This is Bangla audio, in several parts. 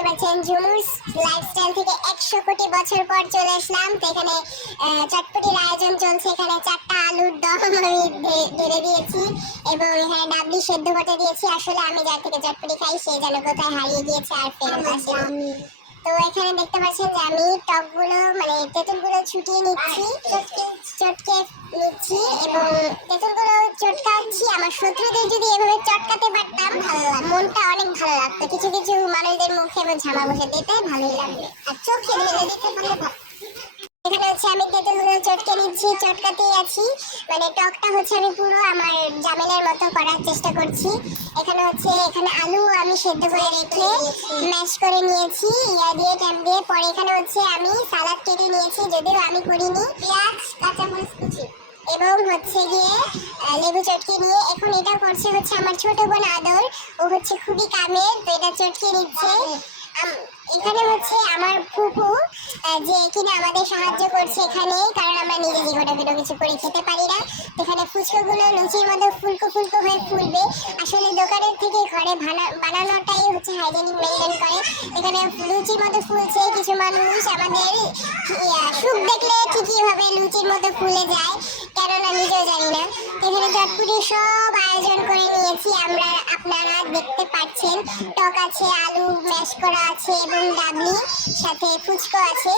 দেখতে পাচ্ছেন ঝুমুর লাইফস্টাইল থেকে 100 কোটি বছর পর চলে আসলাম। তো এখানে চটপটির আয়োজন চলছে। এখানে 4টা আলুর দম আমি ঢেলে দিয়েছি এবং এখানে ডাবলি সেদ্ধ করতে দিয়েছি। আসলে আমি যার থেকে চটপটি খাই সে যেন কোথায় হারিয়ে গিয়েছে আর ফেরত আসে। তো এখানে দেখতে পাচ্ছেন যে আমি টকগুলো মানে তেঁতুলগুলো ছুটিয়ে নিচ্ছি, চটকে নিচ্ছি এবং তেঁতুলগুলো চটকাচ্ছি। আমার শত্রুদের যদি এভাবে চটকাতে পারতাম মনটা অনেক ভালো লাগতো। কিছু কিছু মানুষদের মুখে এবং ঝামা বসে দিতে ভালোই লাগবে আর চোখে ঢেলে দিতে ভালো। এখানে হচ্ছে আমি তেঁতুলগুলো চটকে নিচ্ছি, চটকাতেই আছি। মানে টকটা হচ্ছে আমি পুরো আমার জামিনের মতো করার চেষ্টা করছি। এখানে আলু আমি সেদ্ধ করে রেখে ম্যাশ করে নিয়েছি ইয়া দিয়ে ট্যাপ দিয়ে। পরে এখানে হচ্ছে আমি সালাদ কেটে নিয়েছি, যদিও আমি করিনি। পেঁয়াজ কাঁচামরিচ কুচি এবং হচ্ছে গিয়ে লেবু চটকে নিয়ে এখন এটা করছে হচ্ছে আমার ছোট বোন আদর। ও হচ্ছে খুবই কামের, তো এটা চটকে নিচ্ছে। এখানে হচ্ছে আমার ফুপু যে কিনা আমাদের সাহায্য করছে এখানে, কারণ আমরা নিজে জীবনে কিছু করে খেতে পারি না। এখানে ফুচকাগুলো লুচির মধ্যে ফুলকো ফুলকো হয়ে ফুলবে। আসলে দোকানের থেকে ঘরে বানানোটাই হচ্ছে হাইজেনিক মেনটেন করে। এখানে লুচির মধ্যে ফুলছে। কিছু মানুষ আমাদের সুখ দেখলে ঠিকই ভাবে লুচির মধ্যে ফুলে যায়, কেননা নিজেও জানি না। এখানে চটপটি সব আয়োজন করে নিয়েছি আমরা, আপনারা দেখতে পাচ্ছেন। টক আছে, আলু ম্যাশ করা আছে এবং ডাবলি, সাথে ফুচকা আছে।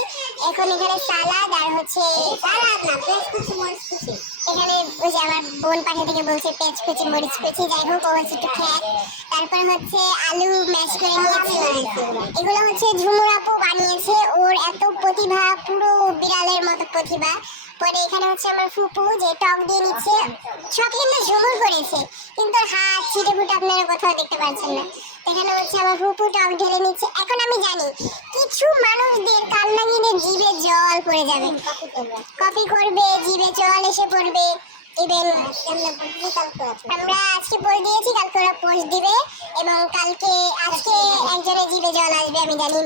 এখানে সালাদ আর হচ্ছে সালাদ না পেঁয়াজ কুচি মরিচ কুচি। এখানে ওই যে আমার বোন পাশে থেকে বলছে পেঁয়াজ কুচি মরিচ কুচি, যাই হোক ও হচ্ছে একটু খ্যাত। তারপর হচ্ছে আলু ম্যাশ করে নিয়েছি। এগুলো হচ্ছে ঝুমুর আপু বানিয়েছে, ওর এত প্রতিভা, পুরো বিড়ালের মতো প্রতিভা। পরে এখানে হচ্ছে আমার ফুপু যে টক দিয়ে নিচ্ছে। সব কিন্তু ঝুমুর করেছে, কিন্তু হাত ছিটে ফুটে আপনারা কোথাও দেখতে পাচ্ছেন না। এখানে হচ্ছে আমার ফুপু টক ঢেলে নিচ্ছে। এখন আমি জানি কিছু মানুষদের কান্না গিয়ে জিভে জল পড়ে যাবে, কপি করবে, জিভে জল এসে পড়বে। ইভেন আমরা আজকে পোস্ট দিয়েছি, কালকে ওরা পোস্ট দিবে এবং আজকে একজনের জিভে জল আসবে, আমি জানি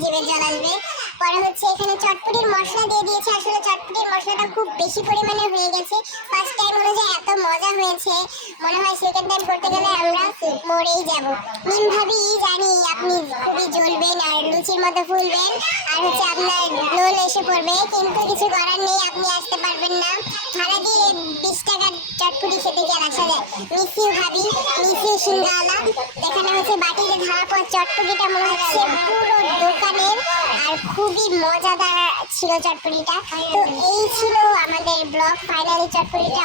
জিভে জল আসবে। পরে হচ্ছে এখানে চটপটির মশলা দিয়ে দিয়েছে। আসলে চটপটির মশলাটা খুব বেশি পরিমাণে হয়ে গেছে। ফার্স্ট টাইম অনুযায়ী এত মজা হয়েছে, মনে হয় সেকেন্ড টাইম করতে গেলে আমরা মরেই যাব। মিম ভাবি জানি আপনি খুবই জ্বলবেন আর লুচির মতো ফুলবেন আর হচ্ছে আপনার লোল এসে পড়বে, কিন্তু কিছু করার নেই, আপনি আসতে পারবেন না। ভাড়া দিয়ে 20 টাকার চটপটি খেতে গিয়ে আসা যায়। মিস ইউ ভাবি, মিস ইউ সিঙ্গালা। এখানে হচ্ছে বাটিতে ধরার পর চটপটিটা মনে হচ্ছে পুরো দোকানের, আর খুবই মজাদার ছিল চটপটিটা। তো এই ছিল আমাদের ব্লগ। ফাইনালি চটপটিটা